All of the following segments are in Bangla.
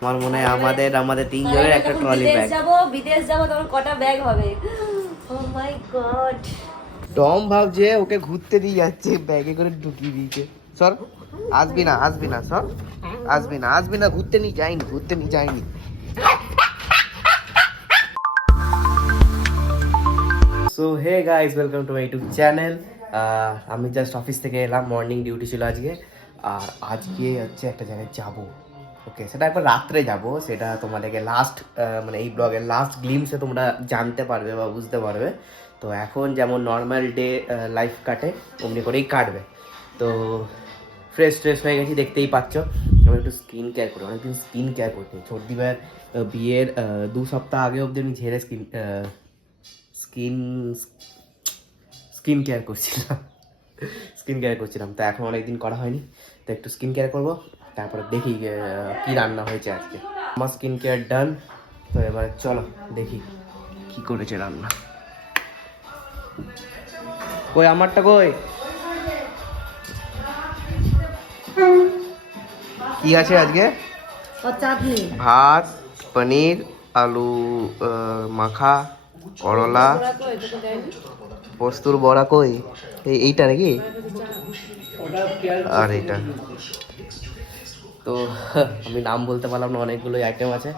আমার মনে হয় আমাদের তিনজনের একটা ট্রলি ব্যাগ। বিদেশ যাবো তখন কটা ব্যাগ হবে? ও মাই গড। টম ভাবছে ওকে ঘুরতে দিয়ে যাচ্ছে, ব্যাগে করে ঢুকিয়ে দিয়েছে। সর, আসবি না সর, আসবি না, ঘুরতে নিয়ে যাইনি। So hey guys, welcome to my YouTube channel. আমি জাস্ট অফিস থেকে এলাম, মর্নিং ডিউটি ছিল আজকে। আর আজকে হচ্ছে একটা জায়গায় যাবো। ওকে, সেটা একবার রাত্রে যাব, সেটা তোমাদেরকে লাস্ট মানে এই ব্লগের লাস্ট গ্লিমসে তোমরা জানতে পারবে বা বুঝতে পারবে। তো এখন যেমন নর্মাল ডে লাইফ কাটে অমনি করেই কাটবে। তো ফ্রেশ হয়ে গেছি, দেখতেই পাচ্ছ। আমি একটু স্কিন কেয়ার করি, অনেকদিন স্কিন কেয়ার করছি। ছোটদি ভাইয়ের বিয়ের 2 সপ্তাহ আগে অবধি আমি ঝেড়ে স্কিন কেয়ার করছিলাম। তো এখন অনেকদিন করা হয়নি, তো একটু স্কিন কেয়ার করবো। তারপরে দেখি কি রান্না হয়েছে আজকে। আমার স্কিন কেয়ার ডান। তো এবার চলো দেখি কি করেছে রান্না। কই আমারটা কই? কি আছে আজকে? চাটনি, ভাত, পনির, আলু মাখা, করলা, পোস্তুর বড়া। কই এইটা নাকি? আর এইটা তো আমি নাম বলতে পারলাম না, অনেকগুলো আইটেম আছে।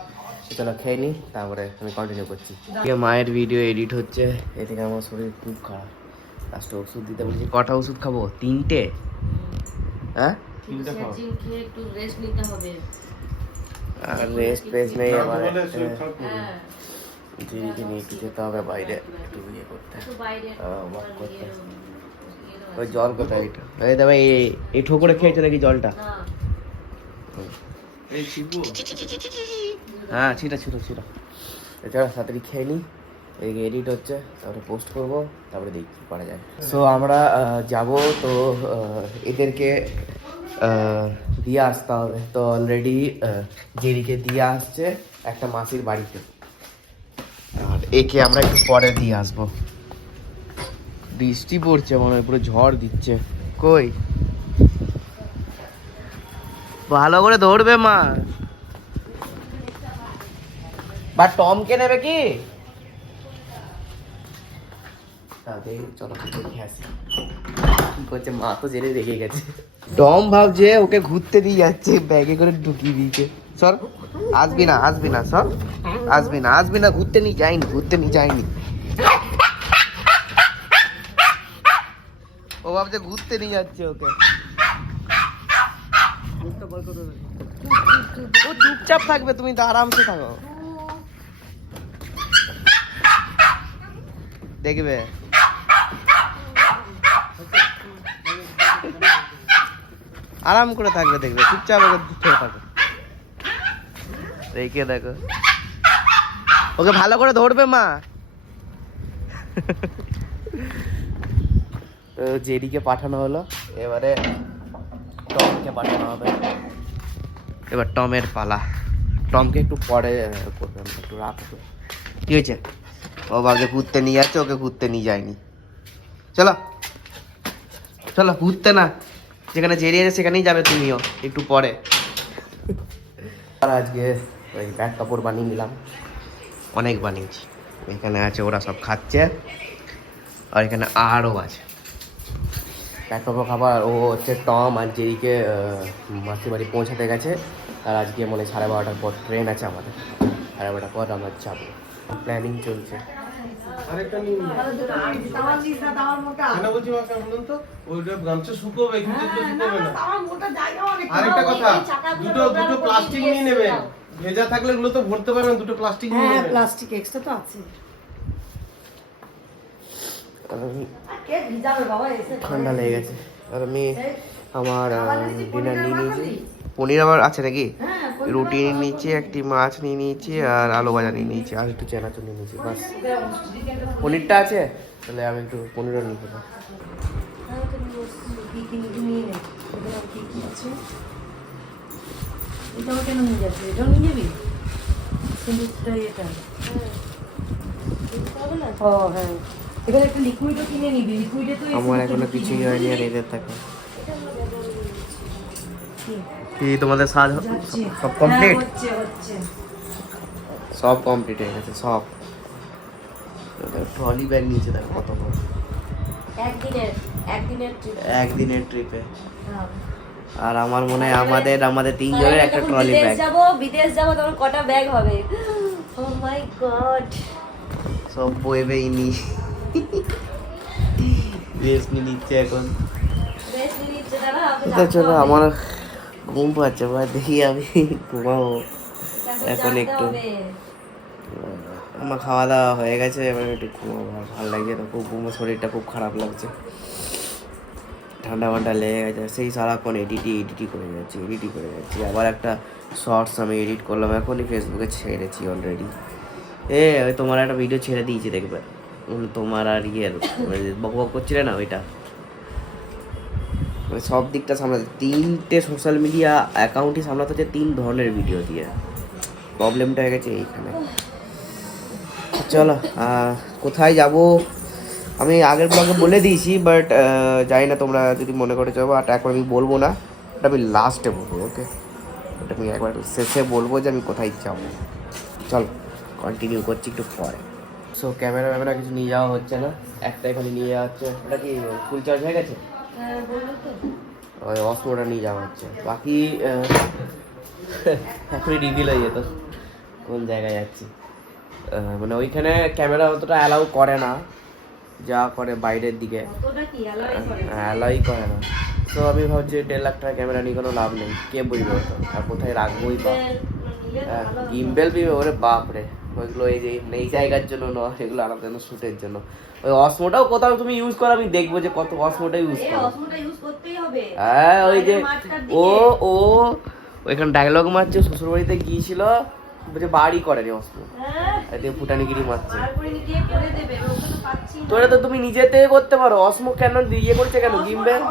চলো খেয়ে নিই, তারপরে আমি কন্টিনিউ করছি। মায়ের ভিডিও এডিট হচ্ছে, এ থেকে আমার শরীর খুব খারাপ। লাস্টে ওষুধ দিতে বলছি। কটা ওষুধ খাবো? 3টে? হ্যাঁ, 3টে খাবো। একটু রেস্ট নিতে হবে। আর রেস্ট নেই আমার। দিদিকে নিয়ে একটু যেতে হবে বাইরে, একটু ইয়ে করতে, ওয়াক করতে। ওই জল কোথায়? এটা এই দাদা, এই ঠোকরে খেয়েছে নাকি জলটা? হ্যাঁ, ছিটা এছাড়া তাড়াতাড়ি খেয়ে নিই। এদিকে এডিট হচ্ছে, তারপরে পোস্ট করবো, তারপরে দেখি কি করা যায়। সো আমরা যাব, তো এদেরকে দিয়ে আসতে হবে। তো অলরেডি জেরিকে দিয়ে আসছে একটা মাসির বাড়িতে, আর একে আমরা একটু পরে দিয়ে আসবো। বৃষ্টি পড়ছে মনে হয়, পুরো ঝড় দিচ্ছে। কই ভালো করে ধরবে মা। বা টমকে নেবে কি? চলো দেখে আসি কি করছে। মা তো জেনে রেখে গেছে। টম ভাবছে ওকে ঘুরতে দিয়ে যাচ্ছে, ব্যাগে করে ঢুকিয়ে দিয়েছে। সর, আসবি না সর, আসবি না, ঘুরতে নিয়ে যাইনি। ও ভাবছে ঘুরতে নিয়ে যাচ্ছে ওকে। ও চুপচাপ থাকবে, তুমি তো আরামসে থাকো, দেখবে। আরাম করে থাকবে, দেখবে, চুপচাপ ওকে থাকো। দেখে দেখো, ওকে ভালো করে ধরবে মা। তো জেডিকে পাঠানো হলো, এবারে টমকে পাঠানো হবে। এবার টমের পালা। টমকে একটু পরে করবেন, একটু রাখো। কি হয়েছে? ও ভাবছে ঘুরতে নিয়ে যাচ্ছে, ওকে ঘুরতে নিয়ে যায়নি। চলো ঘুরতে না, যেখানে জেরি আছে সেখানেই যাবে তুমিও একটু পরে। আর আজকে ওই ব্যাগ কাপড় বানিয়ে নিলাম, অনেক বানিয়েছি। এখানে আছে, ওরা সব খাচ্ছে, আর এখানে আরও আছে ব্যাগ কাপড় খাবার। ও হচ্ছে টম আর জেরিকে মাসির বাড়ি পৌঁছাতে গেছে। আর আজকে মনে 12:30টার পর ট্রেন আছে আমাদের, 12:30টার পর আমরা যাবো। প্ল্যানিং চলছে। আরেকটা কথা, দুটো প্লাস্টিক নিয়ে নেবেন। ভেজা থাকলে এগুলো তো ভরতে পারবেন, দুটো প্লাস্টিক নিয়ে নেবেন। প্লাস্টিক এক্সট্রা তো আছে। ঠান্ডা লেগে গেছে। আর আমি আমার ডিনার নিয়ে নিয়েছি। পনির আবার আছে নাকি? রুটি নিয়ে নিয়েছি, একটি মাছ নিয়ে নিয়েছি, আর আলু ভাজা নিয়ে নিয়েছি, আর একটু চানাচুর নিয়ে নিয়েছি। বাস, পনিরটা আছে, তাহলে আমি একটু পনিরও নিয়ে নেবো। এটাও কেন নিয়ে যাচ্ছি? এটাও নিয়ে যাবি? সিন্দুরটা এটা ও হ্যাঁ, এবার একটা লিকুইডও কিনে নিবি, লিকুইডে তো আমার এখনো কিছুই হয়নি আর এদের থাকে কি তোমাদের সাজ সব কমপ্লিট? হচ্ছে সব কমপ্লিট হয়ে গেছে সব। ট্রলি ব্যাগ নিচে দেখো কত বড়, একদিনের ট্রিপে। আর আমার মনে হয় আমাদের তিনজনের একটা ট্রলি ব্যাগ। বিদেশ যাবো তখন কটা ব্যাগ হবে? ও মাই গড, সব বইবেই নি রেস্ট নিচ্ছে এখন। তো চলো, আমার ঘুম পাচ্ছে ভাই, দেখি আমি ঘুমাবো এখন একটু। আমার খাওয়া দাওয়া হয়ে গেছে, এবার একটু ঘুমাবো। ভালো লাগছে না খুব, ঘুমো, শরীরটা খুব খারাপ লাগছে, ঠান্ডা ফান্ডা লেগে গেছে। সেই সারাক্ষণ এডিটি করে যাচ্ছি। আবার একটা শর্টস আমি এডিট করলাম এখনই, ফেসবুকে ছেড়েছি অলরেডি। ওই তোমার একটা ভিডিও ছেড়ে দিয়েছি, দেখবে তোমার আর ইয়ের বক করছিলে না ওইটা। মানে সব দিকটা সামলাতে, 3টে সোশ্যাল মিডিয়া অ্যাকাউন্টই সামলাতে হচ্ছে 3 ধরনের ভিডিও দিয়ে। প্রবলেমটা হয়ে গেছে এইখানে। চলো, কোথায় যাব আমি আগের ব্লগে বলে দিয়েছি, বাট জানি না তোমরা যদি মনে করে যাবো। আর একবার আমি বলবো না, ওটা আমি লাস্টে বলবো। ওকে, ওটা আমি একবার শেষে বলবো যে আমি কোথায় যাবো। চলো কন্টিনিউ করছি একটু পরে। সো ক্যামেরা কিছু নিয়ে যাওয়া হচ্ছে না, একটা এখানে নিয়ে যাওয়া হচ্ছে। ওটা কি ফুল চার্জ হয়ে গেছে? ওই অস্ত্রটা নিয়ে যাওয়া হচ্ছে। বাকি এখনই রিভিল হয়ে যেত কোন জায়গায় যাচ্ছি। মানে ওইখানে ক্যামেরা অতটা অ্যালাউ করে না, যা করে বাইরের দিকে অ্যালাউই করে না। তো আমি ভাবছি 1.5 লাখ টাকা ক্যামেরা নিয়ে কোনো লাভ নেই, কে বুঝবে ওটা, আর কোথায় রাখবোই বা। গিম্বেল বিবে, ওরে বাপরে, ওইগুলো এই জায়গার জন্য নয়, এগুলো আলাদা জন্য শ্যুটের জন্য। ওই অসমোটাও কোথাও তুমি ইউজ করো, আমি দেখবো যে কত অসমোটা ইউজ করো। হ্যাঁ, ওই যে ও ওইখানে ডায়লগ মারছে, শ্বশুরবাড়িতে গিয়েছিল, বলছে বাড়ি করেনি অসমো, ফুটানিগিরি মারছে। তো এটা তো তুমি নিজে থেকে করতে পারো, অসমো কেন ইয়ে করছে কেন গিম্বেল?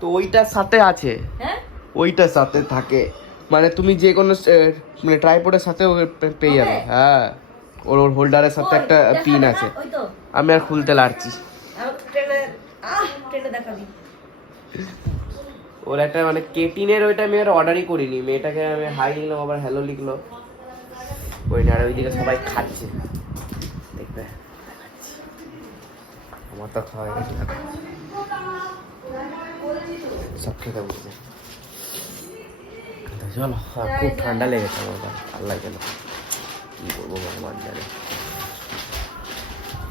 তো ওইটার সাথে আছে, ওইটার সাথে থাকে, মানে তুমি যে কোনো মানে ট্রাইপডের সাথে পেয়ে যাবে। হ্যাঁ, ওর হোল্ডারের সাথে একটা পিন আছে। আমি আর খুলতে লাগছি। ওর একটা মানে কেটিনের, ওইটা আমি আর অর্ডারই করিনি। মেয়েটাকে আমি হাই লিখলাম, আবার হ্যালো লিখলো, ওই না। আর ওইদিকে সবাই খাচ্ছে, দেখবে আমার তো খাওয়া গেছে, সব খেতে বলছে। চলো, খুব ঠান্ডা লেগেছে আমার, ভালো লাগে না, কী বলবো ভগবান জানে।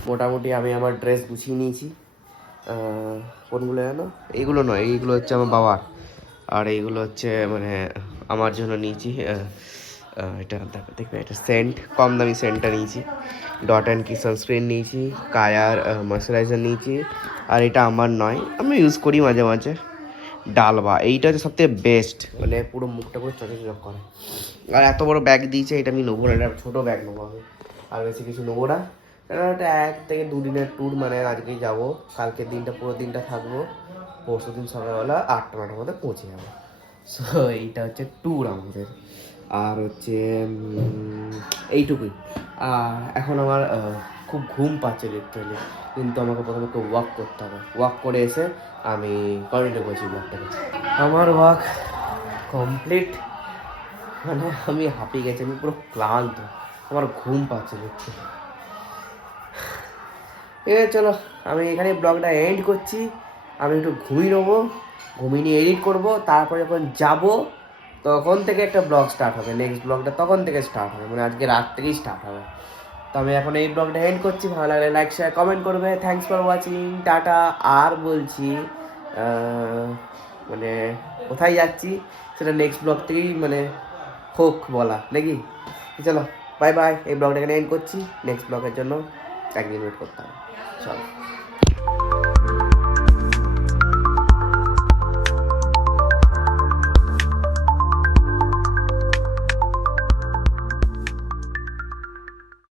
মোটামুটি আমি আমার ড্রেস গুছিয়ে নিয়েছি। কোনগুলো জানো? এইগুলো নয়, এইগুলো হচ্ছে আমার বাবার, আর এইগুলো হচ্ছে মানে আমার জন্য নিয়েছি। এটা দেখবে, এটা সেন্ট, কম দামি সেন্টটা নিয়েছি। ডট অ্যান্ড কি সানস্ক্রিন নিয়েছি, কায়ার ময়শ্চারাইজার নিয়েছি। আর এটা আমার নয়, আমি ইউজ করি মাঝে মাঝে, ডালবা। এইটা হচ্ছে সবথেকে বেস্ট, মানে পুরো মুখটা পুরো চকচক করে। আর এত বড় ব্যাগ দিয়েছে, এটা আমি নেবো না, এটা ছোটো ব্যাগ নেবো আমি, আর বেশি কিছু নেবো না। এটা 1 থেকে 2 দিনের ট্যুর, মানে আজকেই যাবো, কালকের দিনটা পুরো দিনটা থাকবো, পরশু দিন সকালবেলা 8টা-9টার মধ্যে পৌঁছে যাবো। সো এইটা হচ্ছে ট্যুর আমাদের। আর হচ্ছে এইটুকুই। আর এখন আমার খুব ঘুম পাচ্ছে লিটারালি, কিন্তু আমাকে প্রথমে একটু ওয়াক করতে হবে। ওয়াক করে এসে আমি কন্টিনিউ করছি ব্লগটাকে। আমার ওয়াক কমপ্লিট, মানে আমি হাঁপিয়ে গেছি, আমি পুরো ক্লান্ত, আমার ঘুম পাচ্ছে লিটারালি। চলো, আমি এখানে ব্লগটা এন্ড করছি। আমি একটু ঘুমিয়ে নেবো, ঘুমিয়ে নিয়ে এডিট করবো, তারপরে যখন যাবো তখন থেকে একটা ব্লগ স্টার্ট হবে, নেক্সট ব্লগটা তখন থেকে স্টার্ট হবে, মানে আজকে রাত থেকেই স্টার্ট হবে। তো আমি এখন এই ব্লগটা এন্ড করছি। ভালো লাগলে লাইক শেয়ার কমেন্ট করবে। থ্যাংকস ফর ওয়াচিং, টাটা। আর বলছি মানে কোথায় যাচ্ছি সেটা নেক্সট ব্লগ থেকেই মানে হোক বলা নাকি। চলো বাই বাই, এই ব্লগটা এখানে এন্ড করছি। নেক্সট ব্লগের জন্য একদিন ওয়েট করতে হবে। চলো।